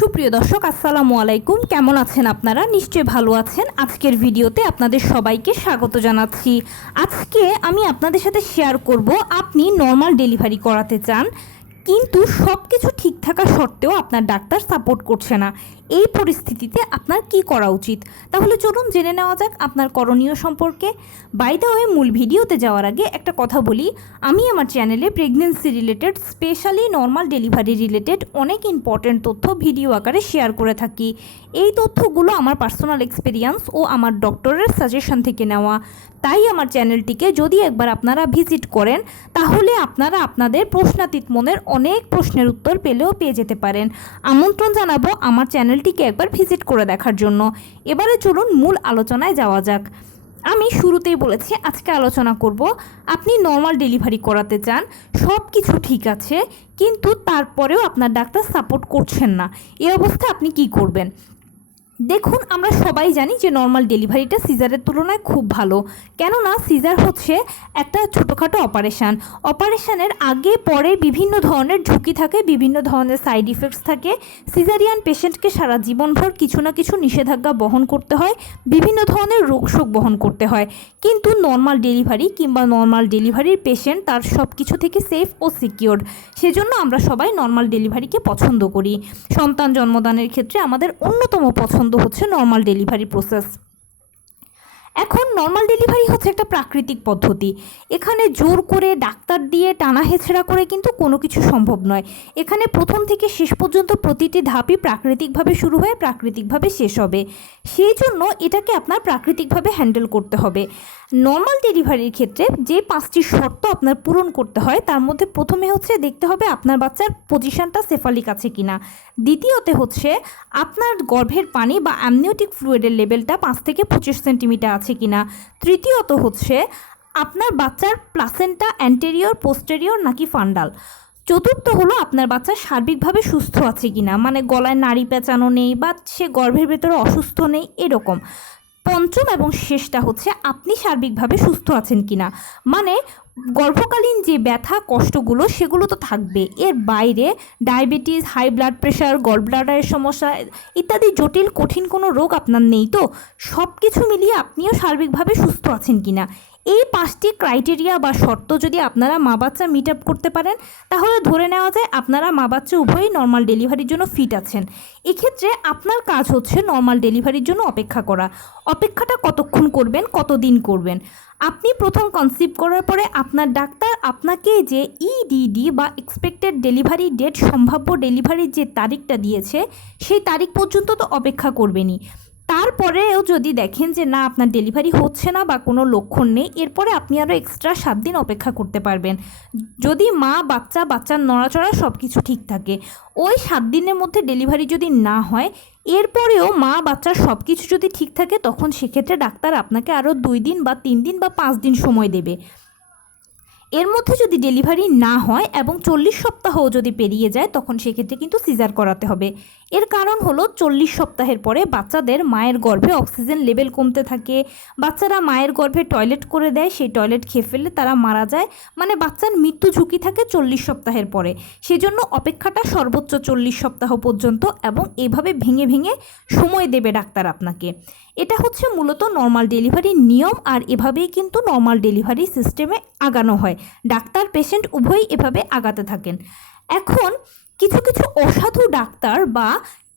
সুপ্রিয় দর্শক, আসসালামু আলাইকুম। কেমন আছেন আপনারা? নিশ্চয় ভালো আছেন। আজকের ভিডিওতে আপনাদের সবাইকে স্বাগত জানাচ্ছি। আজকে আমি আপনাদের সাথে শেয়ার করব, আপনি নর্মাল ডেলিভারি করাতে চান, কিন্তু সব কিছু ঠিক থাকা সত্ত্বেও আপনার ডাক্তার সাপোর্ট করছে না। এই পরিস্থিতিতে আপনার কি করা উচিত? তাহলে চলুন জেনে নেওয়া যাক আপনার করণীয় সম্পর্কে। বাই ওয়ে মূল ভিডিওতে যাওয়ার আগে একটা কথা বলি। আমি আমার চ্যানেলে pregnancy related specially normal delivery related অনেক ইম্পর্ট্যান্ট তথ্য ভিডিও আকারে শেয়ার করে থাকি। এই তথ্যগুলো আমার পার্সোনাল এক্সপিরিয়েন্স ও আমার ডক্টরের সাজেশন থেকে নেওয়া। তাই আমার চ্যানেলটিকে যদি একবার আপনারা ভিজিট করেন, তাহলে আপনারা আপনাদের প্রশ্নাতীত মনের অনেক প্রশ্নের উত্তর পেলেও পেয়ে যেতে পারেন। আমন্ত্রণ জানাব আমার চ্যানেলটিকে একবার ভিজিট করে দেখার জন্য। এবারে চলুন মূল আলোচনায় যাওয়া যাক। আমি শুরুতেই বলেছি, আজকে আলোচনা করব, আপনি নর্মাল ডেলিভারি করাতে চান সব কিছু ঠিক আছে, কিন্তু তারপরেও আপনার ডাক্তার সাপোর্ট করছেন না। এ অবস্থা আপনি কি করবেন? দেখুন, আমরা সবাই জানি যে নর্মাল ডেলিভারিটা সিজারের তুলনায় খুব ভালো। কেননা সিজার হচ্ছে একটা ছোটোখাটো অপারেশান অপারেশানের আগে, পরে বিভিন্ন ধরনের ঝুঁকি থাকে, বিভিন্ন ধরনের সাইড ইফেক্টস থাকে। সিজারিয়ান পেশেন্টকে সারা জীবনভর কিছু না কিছু নিষেধাজ্ঞা বহন করতে হয়, বিভিন্ন ধরনের রোগ শোক বহন করতে হয়। কিন্তু নর্মাল ডেলিভারি কিংবা নর্মাল ডেলিভারির পেশেন্ট তার সব কিছু থেকে সেফ ও সিকিওর সেজন্য আমরা সবাই নর্মাল ডেলিভারিকে পছন্দ করি। সন্তান জন্মদানের ক্ষেত্রে আমাদের অন্যতম পছন্দ হচ্ছে নর্মাল ডেলিভারি প্রসেস এখন নর্মাল ডেলিভারি হচ্ছে একটা প্রাকৃতিক পদ্ধতি। এখানে জোর করে ডাক্তার দিয়ে টানা হেছড়া করে কিন্তু কোনো কিছু সম্ভব নয়। এখানে প্রথম থেকে শেষ পর্যন্ত প্রতিটি ধাপই প্রাকৃতিকভাবে শুরু হয়ে প্রাকৃতিকভাবে শেষ হবে। সেই জন্য এটাকে আপনার প্রাকৃতিকভাবে হ্যান্ডেল করতে হবে। নর্মাল ডেলিভারির ক্ষেত্রে যে পাঁচটি শর্ত আপনার পূরণ করতে হয়, তার মধ্যে প্রথমে হচ্ছে দেখতে হবে আপনার বাচ্চার পজিশনটা সেফালিক আছে কিনা। দ্বিতীয়তে হচ্ছে আপনার গর্ভের পানি বা অ্যামনিওটিক ফ্লুইডের লেভেলটা পাঁচ থেকে পঁচিশ সেন্টিমিটার আছে কিনা। তৃতীয়ত হচ্ছে, আপনার বাচ্চার প্লাসেন্টা অ্যান্টেরিয়র পোস্টেরিয়র নাকি ফান্ডাল চতুর্থ হলো, আপনার বাচ্চা সার্বিকভাবে সুস্থ আছে কি না মানে গলায় নাড়ি পেঁচানো নেই বা সে গর্ভের ভেতরে অসুস্থ নেই, এরকম। পঞ্চম এবং শেষটা হচ্ছে, আপনি সার্বিকভাবে সুস্থ আছেন কিনা। মানে গর্ভকালীন যে ব্যথা, কষ্টগুলো, সেগুলো তো থাকবে। এর বাইরে diabetes high blood pressure gall ব্লাডারের সমস্যা ইত্যাদি জটিল, কঠিন কোনো রোগ আপনার নেই তো? সব কিছু মিলিয়ে আপনিও সার্বিকভাবে সুস্থ আছেন কি না এই পাঁচটি ক্রাইটেরিয়া বা শর্ত যদি আপনারা মা বাচ্চা মিট আপ করতে পারেন, তাহলে ধরে নেওয়া যায় আপনারা মা বাচ্চা উভয়ই নর্মাল ডেলিভারির জন্য ফিট আছেন। এক্ষেত্রে আপনার কাজ হচ্ছে নর্মাল ডেলিভারির জন্য অপেক্ষা করা। অপেক্ষাটা কতক্ষণ করবেন, কতদিন করবেন? আপনি প্রথম কনসিভ করার পরে আপনার ডাক্তার আপনাকে যে ইডিডি বা এক্সপেক্টেড ডেলিভারি ডেট সম্ভাব্য ডেলিভারির যে তারিখটা দিয়েছে, সেই তারিখ পর্যন্ত তো অপেক্ষা করবেনই। তারপরেও যদি দেখেন যে না, আপনার ডেলিভারি হচ্ছে না বা কোনো লক্ষণ নেই, এরপরে আপনি আরও এক্সট্রা সাত দিন অপেক্ষা করতে পারবেন। যদি মা, বাচ্চা, বাচ্চার নড়াচড়া সব কিছু ঠিক থাকে, ওই সাত দিনের মধ্যে ডেলিভারি যদি না হয়, এরপরেও মা বাচ্চার সব কিছু যদি ঠিক থাকে, তখন সেক্ষেত্রে ডাক্তার আপনাকে আরও দুই দিন বা তিন দিন বা পাঁচ দিন সময় দেবে। এর মধ্যে যদি ডেলিভারি না হয় এবং চল্লিশ সপ্তাহও যদি পেরিয়ে যায়, তখন সেক্ষেত্রে কিন্তু সিজার করাতে হবে। এর কারণ হলো চল্লিশ সপ্তাহের পরে বাচ্চাদের মায়ের গর্ভে অক্সিজেন লেভেল কমতে থাকে। বাচ্চারা মায়ের গর্ভে টয়লেট করে দেয়, সেই টয়লেট খেয়ে ফেললে তারা মারা যায়। মানে বাচ্চার মৃত্যু ঝুঁকি থাকে চল্লিশ সপ্তাহের পরে। সেজন্য অপেক্ষাটা সর্বোচ্চ চল্লিশ সপ্তাহ পর্যন্ত এবং এভাবে ভেঙে ভেঙে সময় দেবে ডাক্তার আপনাকে। এটা হচ্ছে মূলত নর্মাল ডেলিভারির নিয়ম আর এভাবেই কিন্তু নর্মাল ডেলিভারি সিস্টেমে আগানো হয়। ডাক্তার পেশেন্ট উভয়ই এভাবে আগাতে থাকেন। এখন কিছু কিছু অসাধু ডাক্তার বা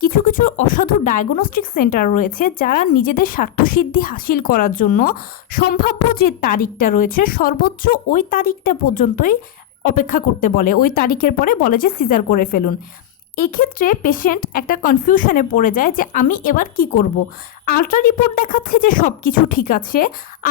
কিছু কিছু অসাধু ডায়াগনস্টিক সেন্টার রয়েছে যারা নিজেদের স্বার্থসিদ্ধি হাসিল করার জন্য সম্ভাব্য যে তারিখটা রয়েছে সর্বোচ্চ ওই তারিখটা পর্যন্তই অপেক্ষা করতে বলে ওই তারিখের পরে বলে যে সিজার করে ফেলুন এক্ষেত্রে পেশেন্ট একটা কনফিউশনে পড়ে যায় যে আমি এবার কি করব। আলট্রা রিপোর্ট দেখাচ্ছে যে সব কিছু ঠিক আছে।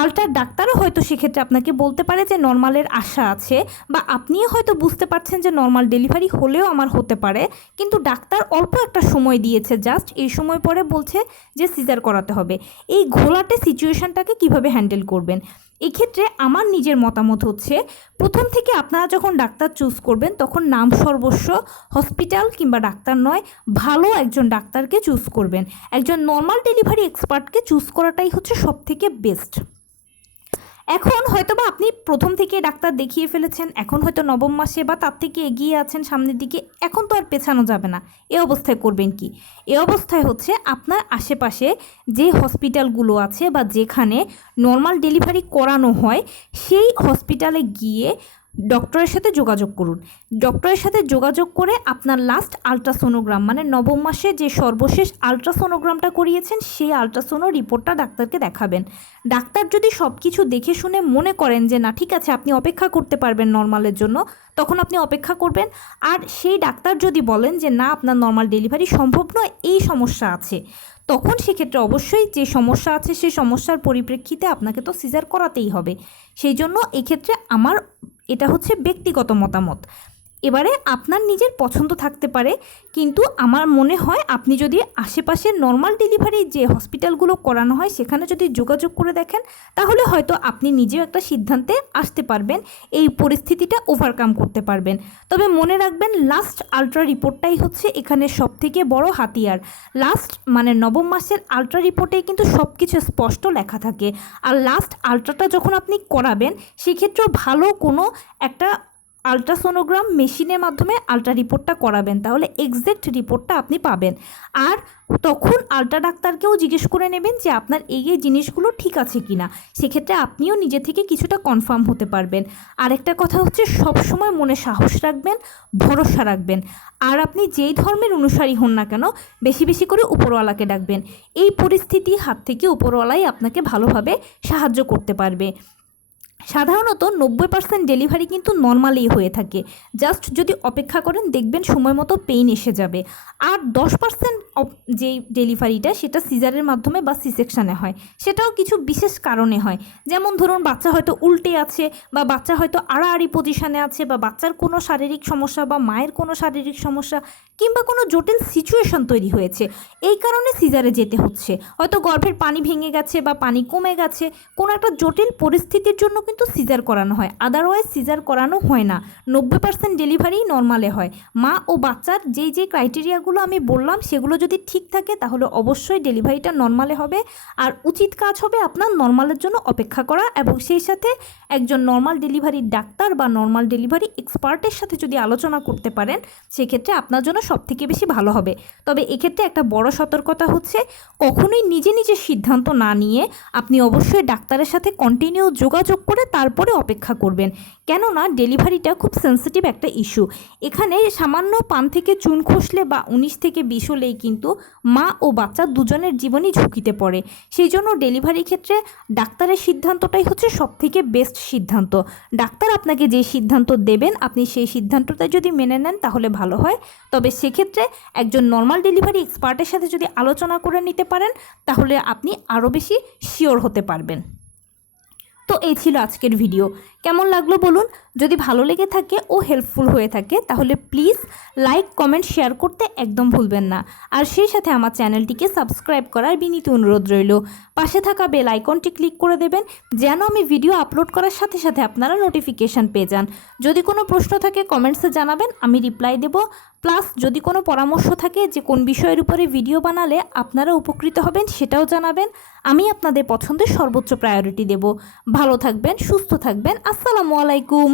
আলট্রার ডাক্তারও হয়তো সেক্ষেত্রে আপনাকে বলতে পারে যে নর্মালের আশা আছে বা আপনিও হয়তো বুঝতে পারছেন যে নর্মাল ডেলিভারি হলেও আমার হতে পারে। কিন্তু ডাক্তার অল্প একটা সময় দিয়েছে, জাস্ট এই সময় পরে বলছে যে সিজার করাতে হবে। এই ঘোলাটে সিচুয়েশনটাকে কীভাবে হ্যান্ডেল করবেন? এক্ষেত্রে আমার নিজের মতামত হচ্ছে, প্রথম থেকে আপনারা যখন ডাক্তার চুজ করবেন, তখন নাম সর্বস্ব, হসপিটাল কিংবা ডাক্তার নয়, ভালো একজন ডাক্তারকে চুজ করবেন। একজন নর্মাল ডেলিভারি এক্সপার্টকে চুজ করাটাই হচ্ছে সব থেকে বেস্ট। এখন হয়তো বা আপনি প্রথম থেকে ডাক্তার দেখিয়ে ফেলেছেন, এখন হয়তো নবম মাসে বা তার থেকে এগিয়ে আছেন সামনের দিকে, এখন তো আর পেছানো যাবে না। এ অবস্থায় করবেন কি? এ অবস্থায় হচ্ছে আপনার আশেপাশে যে হসপিটালগুলো আছে বা যেখানে নর্মাল ডেলিভারি করানো হয়, সেই হসপিটালে গিয়ে ডক্টরের সাথে যোগাযোগ করুন। ডক্টরের সাথে যোগাযোগ করে আপনার লাস্ট আলট্রাসোনোগ্রাম মানে নবম মাসে যে সর্বশেষ আলট্রাসোনোগ্রামটা করিয়েছেন, সেই আলট্রাসোনো রিপোর্টটা ডাক্তারকে দেখাবেন। ডাক্তার যদি সব কিছু দেখে শুনে মনে করেন যে, না, ঠিক আছে, আপনি অপেক্ষা করতে পারবেন নর্মালের জন্য, তখন আপনি অপেক্ষা করবেন। আর সেই ডাক্তার যদি বলেন যে, না, আপনার নর্মাল ডেলিভারি সম্ভব নয়, এই সমস্যা আছে, তখন সেক্ষেত্রে অবশ্যই যে সমস্যা আছে, সেই সমস্যার পরিপ্রেক্ষিতে আপনাকে তো সিজার করাতেই হবে। সেই জন্য এক্ষেত্রে আমার এটা হচ্ছে ব্যক্তিগত মতামত। এবারে আপনার নিজের পছন্দ থাকতে পারে, কিন্তু আমার মনে হয় আপনি যদি আশেপাশে নর্মাল ডেলিভারি যে হসপিটালগুলো করানো হয়, সেখানে যদি যোগাযোগ করে দেখেন, তাহলে হয়তো আপনি নিজেও একটা সিদ্ধান্তে আসতে পারবেন, এই পরিস্থিতিটা ওভারকাম করতে পারবেন। তবে মনে রাখবেন লাস্ট আলট্রা রিপোর্টটাই হচ্ছে এখানে সবথেকে বড় হাতিয়ার। লাস্ট মানে নবম মাসের আলট্রা রিপোর্টে কিন্তু সব কিছু স্পষ্ট লেখা থাকে। আর লাস্ট আলট্রাটা যখন আপনি করাবেন, সেক্ষেত্রেও ভালো কোনো একটা আলট্রাসোনোগ্রাম মেশিনের মাধ্যমে আলট্রা রিপোর্টটা করাবেন। তাহলে এক্সাক্ট রিপোর্টটা আপনি পাবেন। আর তখন আলট্রা ডাক্তারকেও জিজ্ঞেস করে নেবেন যে আপনার এই এই জিনিসগুলো ঠিক আছে কি না সেক্ষেত্রে আপনিও নিজে থেকে কিছুটা কনফার্ম হতে পারবেন। আরেকটা কথা হচ্ছে সব সময় মনে সাহস রাখবেন, ভরসা রাখবেন। আর আপনি যেই ধর্মের অনুসারী হন না কেন, বেশি বেশি করে উপরওয়ালাকে ডাকবেন। এই পরিস্থিতি হাত থেকে উপরওয়ালাই আপনাকে ভালোভাবে সাহায্য করতে পারবে। সাধারণত নব্বই পার্সেন্ট ডেলিভারি কিন্তু নর্মালি হয়ে থাকে। জাস্ট যদি অপেক্ষা করেন, দেখবেন সময় মতো পেইন এসে যাবে। আর দশ পার্সেন্ট যে ডেলিভারিটা সেটা সিজারের মাধ্যমে বা সি সেকশানে হয়। সেটাও কিছু বিশেষ কারণে হয়। যেমন ধরুন, বাচ্চা হয়তো উল্টে আছে বা বাচ্চা হয়তো আড়াআড়ি পজিশানে আছে বা বাচ্চার কোনো শারীরিক সমস্যা বা মায়ের কোনো শারীরিক সমস্যা কিংবা কোনো জটিল সিচুয়েশন তৈরি হয়েছে। এই কারণে সিজারে যেতে হচ্ছে। হয়তো গর্ভের পানি ভেঙে গেছে বা পানি কমে গেছে। কোনো একটা জটিল পরিস্থিতির জন্য কিন্তু সিজার করানো হয়। আদারওয়াইজ সিজার করানো হয় না। নব্বই পার্সেন্ট ডেলিভারি নর্মালে হয়। মা ও বাচ্চার যেই যে ক্রাইটেরিয়াগুলো আমি বললাম, সেগুলো যদি ঠিক থাকে, তাহলে অবশ্যই ডেলিভারিটা নর্মালে হবে। আর উচিত কাজ হবে আপনার নর্মালের জন্য অপেক্ষা করা এবং সেই সাথে একজন নর্মাল ডেলিভারির ডাক্তার বা নর্মাল ডেলিভারি এক্সপার্টের সাথে যদি আলোচনা করতে পারেন, সেক্ষেত্রে আপনার জন্য সবথেকে বেশি ভালো হবে। তবে এক্ষেত্রে একটা বড় সতর্কতা হচ্ছে, কখনোই নিজে নিজে সিদ্ধান্ত না নিয়ে আপনি অবশ্যই ডাক্তারের সাথে কন্টিনিউ যোগাযোগ করে তারপরে অপেক্ষা করবেন। কেননা ডেলিভারিটা খুব সেন্সিটিভ একটা ইস্যু এখানে সামান্য পান থেকে চুন খসলে বা উনিশ থেকে বিষ হলেই কিন্তু মা ও বাচ্চা দুজনের জীবনই ঝুঁকিতে পড়ে। সেই জন্য ডেলিভারির ক্ষেত্রে ডাক্তারের সিদ্ধান্তটাই হচ্ছে সবথেকে বেস্ট সিদ্ধান্ত। ডাক্তার আপনাকে যে সিদ্ধান্ত দেবেন, আপনি সেই সিদ্ধান্তটা যদি মেনে নেন তাহলে ভালো হয়। তবে সেক্ষেত্রে একজন নর্মাল ডেলিভারি এক্সপার্টের সাথে যদি আলোচনা করে নিতে পারেন, তাহলে আপনি আরও বেশি শিওর হতে পারবেন। তো এই ছিল আজকের ভিডিও। কেমন লাগল বলুন? যদি ভালো লেগে থাকে ও হেল্পফুল হয়ে থাকে, তাহলে প্লিজ লাইক কমেন্ট শেয়ার করতে একদম ভুলবেন না। আর সেই সাথে আমার চ্যানেলটিকে সাবস্ক্রাইব করার বিনীত অনুরোধ রইল। পাশে থাকা বেল আইকনটি ক্লিক করে দেবেন, যেন আমি ভিডিও আপলোড করার সাথে সাথে আপনারা নোটিফিকেশান পেয়ে যান। যদি কোনো প্রশ্ন থাকে কমেন্টসে জানাবেন, আমি রিপ্লাই দেব। প্লাস যদি কোনো পরামর্শ থাকে যে কোন বিষয়ের উপরে ভিডিও বানালে আপনারা উপকৃত হবেন সেটাও জানাবেন। আমি আপনাদের পছন্দের সর্বোচ্চ প্রায়োরিটি দেব। ভালো থাকবেন, সুস্থ থাকবেন। আসসালামু আলাইকুম।